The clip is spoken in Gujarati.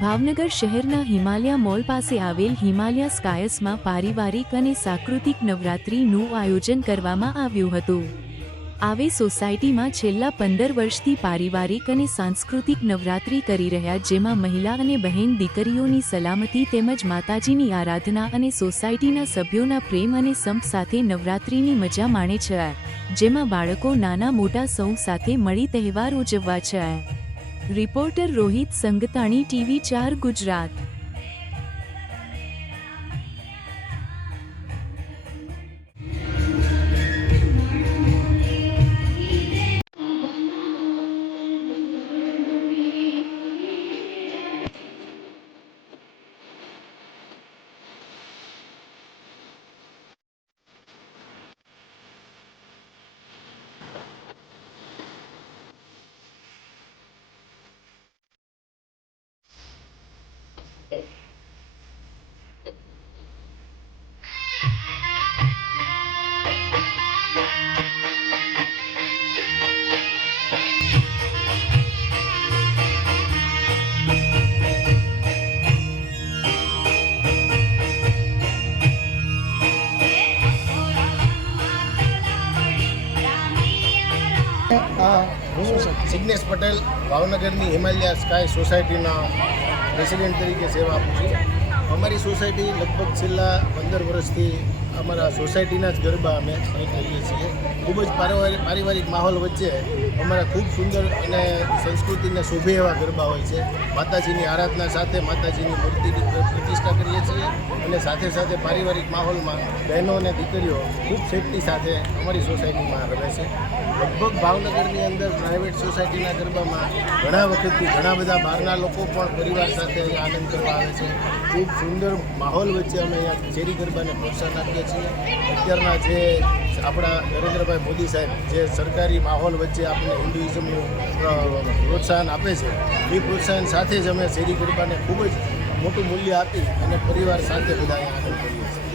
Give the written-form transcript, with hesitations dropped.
ભાવનગર શહેરના હિમાલયા મોલ પાસે આવેલ હિમાલયા સ્કાયસમાં પારિવારિક અને સાંસ્કૃતિક નવરાત્રિનું આયોજન કરવામાં આવ્યું હતું। આવી સોસાયટીમાં છેલ્લા 15 વર્ષથી પારિવારિક અને સાંસ્કૃતિક નવરાત્રિ કરી રહ્યા, જેમાં મહિલા અને બહેન દીકરીઓની સલામતી તેમજ માતાજીની આરાધના અને સોસાયટીના સભ્યોના પ્રેમ અને સંપ સાથે નવરાત્રિની મજા માણે છે, જેમાં બાળકો નાના મોટા સૌ સાથે મળી તહેવાર ઉજવવા છે। Reporter Rohit Sangtani, TV 4 Gujarat. હું જિગ્નેશ પટેલ ભાવનગરની હિમાલયા સ્કાય સોસાયટીના પ્રેસિડેન્ટ તરીકે સેવા આપું છું। અમારી સોસાયટી લગભગ છેલ્લા 15 વર્ષથી અમારા સોસાયટીના જ ગરબા અમે અહીં કરીએ છીએ। ખૂબ જ પારિવારિક માહોલ વચ્ચે અમારા ખૂબ સુંદર અને સંસ્કૃતિને શોભે એવા ગરબા હોય છે। માતાજીની આરાધના સાથે માતાજીની મૂર્તિની પ્રતિષ્ઠા કરીએ છીએ અને સાથે સાથે પારિવારિક માહોલમાં બહેનો અને દીકરીઓ ખૂબ સેફટી સાથે અમારી સોસાયટીમાં રહે છે। લગભગ ભાવનગરની અંદર પ્રાઇવેટ સોસાયટીના ગરબામાં ઘણા વખતથી ઘણા બધા બહારના લોકો પણ પરિવાર સાથે અહીંયા આનંદ કરવા આવે છે। ખૂબ સુંદર માહોલ વચ્ચે અમે અહીંયા શેરી ગરબાને પ્રોત્સાહન આપીએ છીએ। અત્યારના જે આપણા નરેન્દ્રભાઈ મોદી સાહેબ જે સરકારી માહોલ વચ્ચે આપણને હિન્દુઇઝમનું પ્રોત્સાહન આપે છે, એ પ્રોત્સાહન સાથે જ અમે શેરી ગરબાને ખૂબ જ મોટું મૂલ્ય આપી અને પરિવાર સાથે બધા અહીંયા આનંદ કરીએ છીએ।